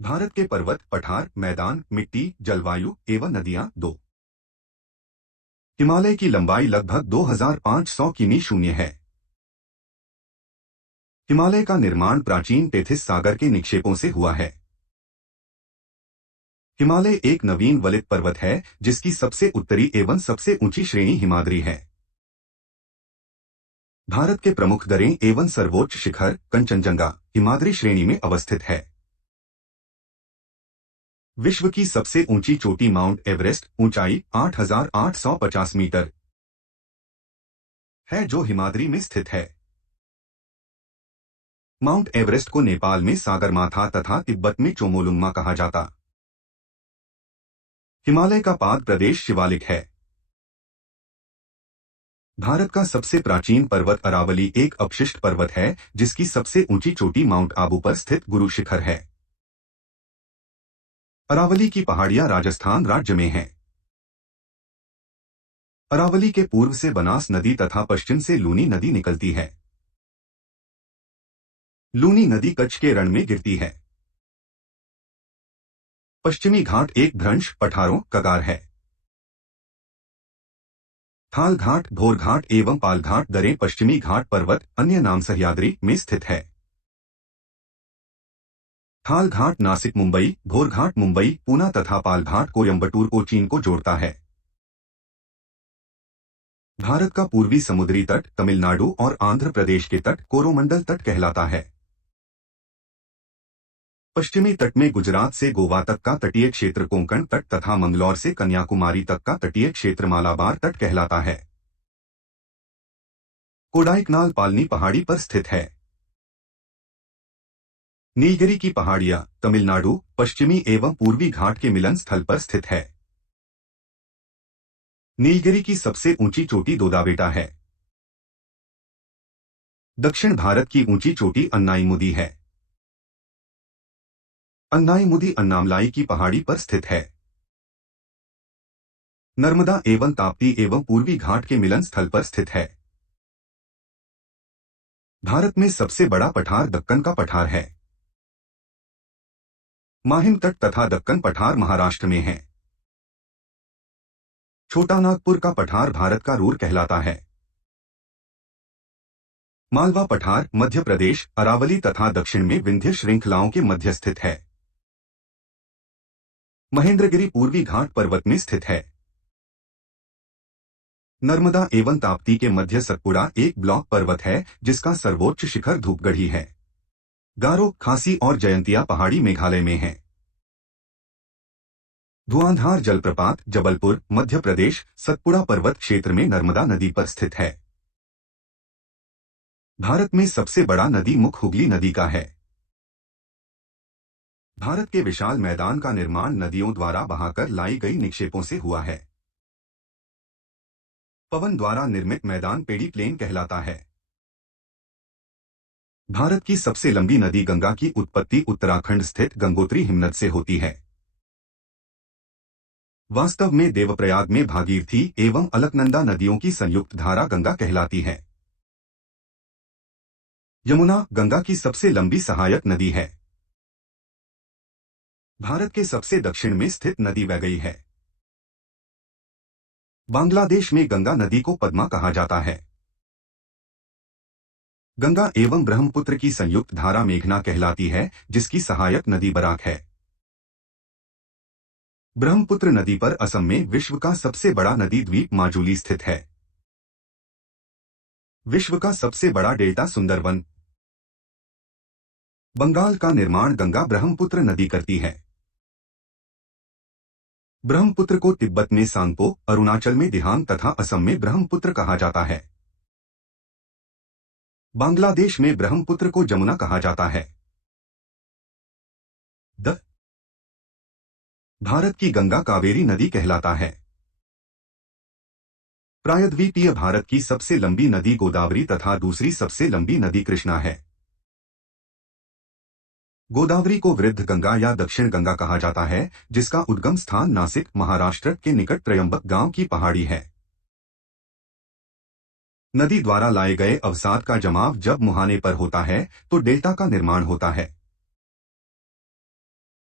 भारत के पर्वत, पठार, मैदान, मिट्टी, जलवायु एवं नदियां 2। हिमालय की लंबाई लगभग 2500 किमी शून्य है। हिमालय का निर्माण प्राचीन टेथिस सागर के निक्षेपों से हुआ है। हिमालय एक नवीन वलित पर्वत है जिसकी सबसे उत्तरी एवं सबसे ऊंची श्रेणी हिमाद्री है। भारत के प्रमुख दर्रे एवं सर्वोच्च शिखर कंचनजंगा हिमाद्री श्रेणी में अवस्थित है। विश्व की सबसे ऊंची चोटी माउंट एवरेस्ट ऊंचाई 8,850 मीटर है जो हिमाद्री में स्थित है। माउंट एवरेस्ट को नेपाल में सागरमाथा तथा तिब्बत में चोमोलुंगमा कहा जाता। हिमालय का पाद प्रदेश शिवालिक है। भारत का सबसे प्राचीन पर्वत अरावली एक अपशिष्ट पर्वत है जिसकी सबसे ऊंची चोटी माउंट आबू पर स्थित गुरु शिखर है। अरावली की पहाड़ियां राजस्थान राज्य में हैं। अरावली के पूर्व से बनास नदी तथा पश्चिम से लूनी नदी निकलती है। लूनी नदी कच्छ के रण में गिरती है। पश्चिमी घाट एक भ्रंश पठारों कगार है। थाल घाट, भोर घाट एवं पाल घाट दरें पश्चिमी घाट पर्वत अन्य नाम सह्याद्री में स्थित है। थाल घाट नासिक मुंबई, भोर घाट मुंबई, पूना तथा पाल घाट कोयम्बटूर को चीन को जोड़ता है। भारत का पूर्वी समुद्री तट तमिलनाडु और आंध्र प्रदेश के तट कोरोमंडल तट कहलाता है। पश्चिमी तट में गुजरात से गोवा तक का तटीय क्षेत्र कोंकण तट तथा मंगलौर से कन्याकुमारी तक का तटीय क्षेत्र मालाबार तट कहलाता है। कोडाइकनाल पालनी पहाड़ी पर स्थित है। नीलगिरी की पहाड़ियां तमिलनाडु पश्चिमी एवं पूर्वी घाट के मिलन स्थल पर स्थित है। नीलगिरी की सबसे ऊंची चोटी दोदाबेटा है। दक्षिण भारत की ऊंची चोटी अन्नाईमुदी है। अन्नाईमुदी अन्नामलाई की पहाड़ी पर स्थित है। नर्मदा एवं ताप्ती एवं पूर्वी घाट के मिलन स्थल पर स्थित है। भारत में सबसे बड़ा पठार दक्कन का पठार है। माहिम तट तथा दक्कन पठार महाराष्ट्र में है। छोटा नागपुर का पठार भारत का रूर कहलाता है। मालवा पठार मध्य प्रदेश अरावली तथा दक्षिण में विंध्य श्रृंखलाओं के मध्य स्थित है। महेंद्रगिरी पूर्वी घाट पर्वत में स्थित है। नर्मदा एवं ताप्ती के मध्य सतपुड़ा एक ब्लॉक पर्वत है जिसका सर्वोच्च शिखर धूपगढ़ी है। गारो, खासी और जयंतिया पहाड़ी मेघालय में है। धुआंधार जलप्रपात जबलपुर मध्य प्रदेश सतपुड़ा पर्वत क्षेत्र में नर्मदा नदी पर स्थित है। भारत में सबसे बड़ा नदी मुख हुगली नदी का है। भारत के विशाल मैदान का निर्माण नदियों द्वारा बहाकर लाई गई निक्षेपों से हुआ है। पवन द्वारा निर्मित मैदान पेड़ी प्लेन कहलाता है। भारत की सबसे लंबी नदी गंगा की उत्पत्ति उत्तराखंड स्थित गंगोत्री हिमनद से होती है। वास्तव में देवप्रयाग में भागीरथी एवं अलकनंदा नदियों की संयुक्त धारा गंगा कहलाती है। यमुना गंगा की सबसे लंबी सहायक नदी है। भारत के सबसे दक्षिण में स्थित नदी वैगई है। बांग्लादेश में गंगा नदी को पद्मा कहा जाता है। गंगा एवं ब्रह्मपुत्र की संयुक्त धारा मेघना कहलाती है जिसकी सहायक नदी बराक है। ब्रह्मपुत्र नदी पर असम में विश्व का सबसे बड़ा नदी द्वीप माजुली स्थित है। विश्व का सबसे बड़ा डेल्टा सुंदरवन। बंगाल का निर्माण गंगा ब्रह्मपुत्र नदी करती है। ब्रह्मपुत्र को तिब्बत में सांगपो, अरुणाचल में दिहांग तथा असम में ब्रह्मपुत्र कहा जाता है। बांग्लादेश में ब्रह्मपुत्र को जमुना कहा जाता है। भारत की गंगा कावेरी नदी कहलाता है। प्रायद्वीपीय भारत की सबसे लंबी नदी गोदावरी तथा दूसरी सबसे लंबी नदी कृष्णा है। गोदावरी को वृद्ध गंगा या दक्षिण गंगा कहा जाता है जिसका उद्गम स्थान नासिक महाराष्ट्र के निकट त्रयंबक गांव की पहाड़ी है। नदी द्वारा लाए गए अवसाद का जमाव जब मुहाने पर होता है तो डेल्टा का निर्माण होता है।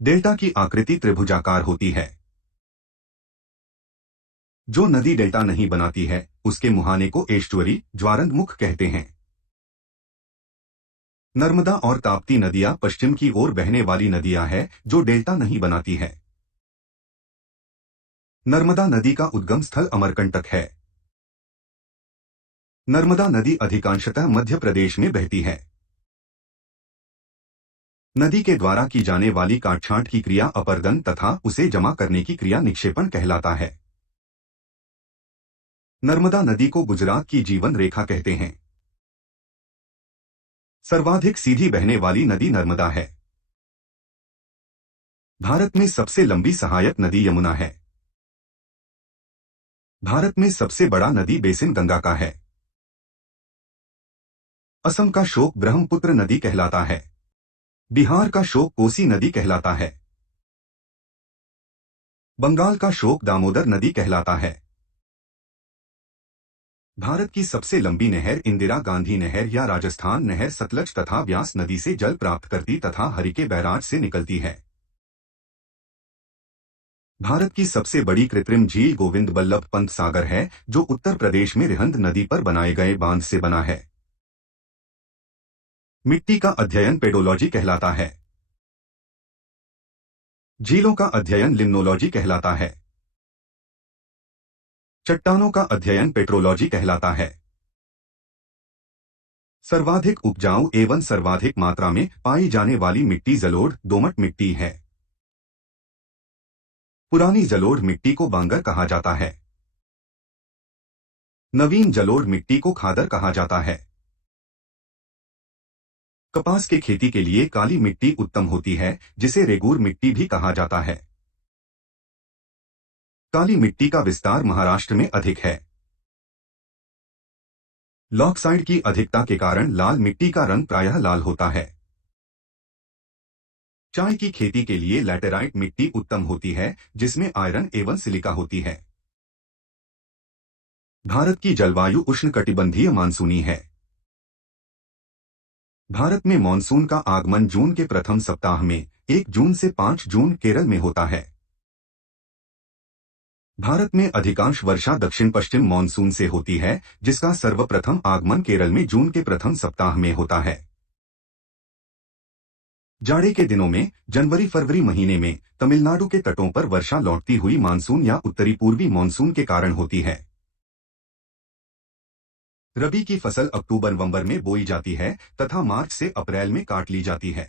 डेल्टा की आकृति त्रिभुजाकार होती है। जो नदी डेल्टा नहीं बनाती है उसके मुहाने को एस्चुअरी ज्वारंदमुख कहते हैं। नर्मदा और ताप्ती नदियां पश्चिम की ओर बहने वाली नदियां हैं जो डेल्टा नहीं बनाती है। नर्मदा नदी का उद्गम स्थल अमरकंटक है। नर्मदा नदी अधिकांशतः मध्य प्रदेश में बहती है। नदी के द्वारा की जाने वाली काटछांट की क्रिया अपर्दन तथा उसे जमा करने की क्रिया निक्षेपण कहलाता है। नर्मदा नदी को गुजरात की जीवन रेखा कहते हैं। सर्वाधिक सीधी बहने वाली नदी नर्मदा है। भारत में सबसे लंबी सहायक नदी यमुना है। भारत में सबसे बड़ा नदी बेसिन गंगा का है। असम का शोक ब्रह्मपुत्र नदी कहलाता है। बिहार का शोक कोसी नदी कहलाता है। बंगाल का शोक दामोदर नदी कहलाता है। भारत की सबसे लंबी नहर इंदिरा गांधी नहर या राजस्थान नहर सतलज तथा व्यास नदी से जल प्राप्त करती तथा हरिके बैराज से निकलती है। भारत की सबसे बड़ी कृत्रिम झील गोविंद बल्लभ पंत सागर है जो उत्तर प्रदेश में रिहंद नदी पर बनाए गए बांध से बना है। मिट्टी का अध्ययन पेडोलॉजी कहलाता है। झीलों का अध्ययन लिम्नोलॉजी कहलाता है। चट्टानों का अध्ययन पेट्रोलॉजी कहलाता है। सर्वाधिक उपजाऊ एवं सर्वाधिक मात्रा में पाई जाने वाली मिट्टी जलोढ़ दोमट मिट्टी है। पुरानी जलोढ़ मिट्टी को बांगर कहा जाता है। नवीन जलोढ़ मिट्टी को खादर कहा जाता है। कपास के खेती के लिए काली मिट्टी उत्तम होती है जिसे रेगूर मिट्टी भी कहा जाता है। काली मिट्टी का विस्तार महाराष्ट्र में अधिक है। लॉक्साइड की अधिकता के कारण लाल मिट्टी का रंग प्रायः लाल होता है। चाय की खेती के लिए लैटेराइट मिट्टी उत्तम होती है जिसमें आयरन एवं सिलिका होती है। भारत की जलवायु उष्णकटिबंधीय मानसूनी है। भारत में मानसून का आगमन जून के प्रथम सप्ताह में 1 जून से 5 जून केरल में होता है। भारत में अधिकांश वर्षा दक्षिण पश्चिम मानसून से होती है जिसका सर्वप्रथम आगमन केरल में जून के प्रथम सप्ताह में होता है। जाड़े के दिनों में जनवरी फरवरी महीने में तमिलनाडु के तटों पर वर्षा लौटती हुई मानसून या उत्तरी पूर्वी मानसून के कारण होती है। रबी की फसल अक्टूबर नवंबर में बोई जाती है तथा मार्च से अप्रैल में काट ली जाती है।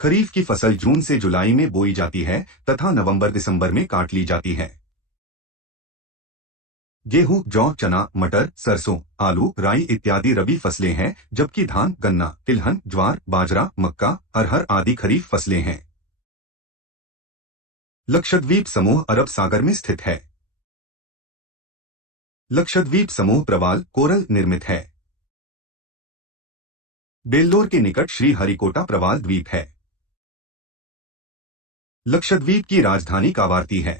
खरीफ की फसल जून से जुलाई में बोई जाती है तथा नवंबर दिसंबर में काट ली जाती है। गेहूं, जौ, चना, मटर, सरसों, आलू, राई इत्यादि रबी फसलें हैं जबकि धान, गन्ना, तिलहन, ज्वार, बाजरा, मक्का, अरहर आदि खरीफ फसलें हैं। लक्षद्वीप समूह अरब सागर में स्थित है। लक्षद्वीप समूह प्रवाल कोरल निर्मित है। बेल्लोर के निकट श्री हरिकोटा प्रवाल द्वीप है। लक्षद्वीप की राजधानी कावारती है।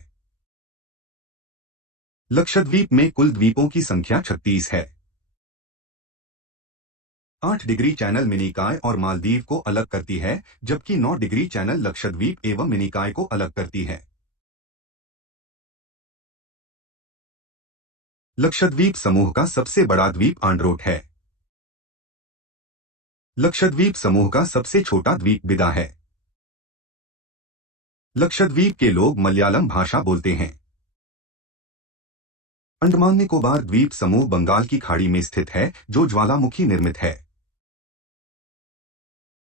लक्षद्वीप में कुल द्वीपों की संख्या 36 है। 8 डिग्री चैनल मिनिकॉय और मालदीव को अलग करती है जबकि 9 डिग्री चैनल लक्षद्वीप एवं मिनिकॉय को अलग करती है। लक्षद्वीप समूह का सबसे बड़ा द्वीप आंड्रोट है। लक्षद्वीप समूह का सबसे छोटा द्वीप बिदा है। लक्षद्वीप के लोग मलयालम भाषा बोलते हैं। अंडमान निकोबार द्वीप समूह बंगाल की खाड़ी में स्थित है जो ज्वालामुखी निर्मित है।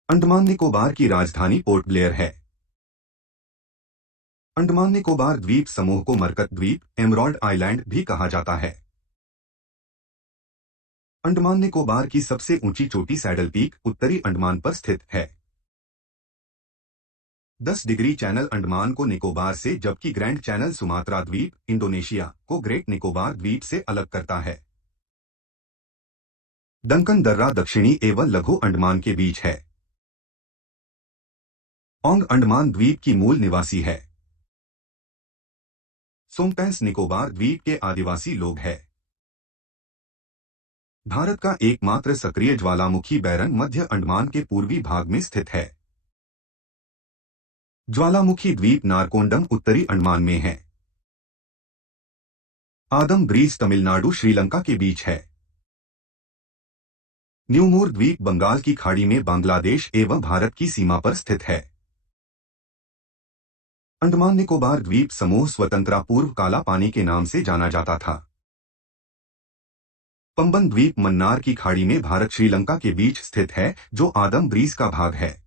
अंडमान निकोबार की राजधानी पोर्ट ब्लेयर है। अंडमान निकोबार द्वीप समूह को मरकत द्वीप, एमराल्ड आइलैंड भी कहा जाता है। अंडमान निकोबार की सबसे ऊंची चोटी सैडल पीक उत्तरी अंडमान पर स्थित है। 10 डिग्री चैनल अंडमान को निकोबार से जबकि ग्रैंड चैनल सुमात्रा द्वीप इंडोनेशिया को ग्रेट निकोबार द्वीप से अलग करता है। डंकन दर्रा दक्षिणी एवं लघु अंडमान के बीच है। ओंग अंडमान द्वीप की मूल निवासी है। सोमपैंस निकोबार द्वीप के आदिवासी लोग हैं। भारत का एकमात्र सक्रिय ज्वालामुखी बैरन मध्य अंडमान के पूर्वी भाग में स्थित है। ज्वालामुखी द्वीप नारकोंडम उत्तरी अंडमान में है। आदम ब्रीज तमिलनाडु श्रीलंका के बीच है। न्यूमोर द्वीप बंगाल की खाड़ी में बांग्लादेश एवं भारत की सीमा पर स्थित है। अंडमान निकोबार द्वीप समूह स्वतंत्रता पूर्व काला पानी के नाम से जाना जाता था। पंबन द्वीप मन्नार की खाड़ी में भारत श्रीलंका के बीच स्थित है, जो आदम ब्रीज का भाग है।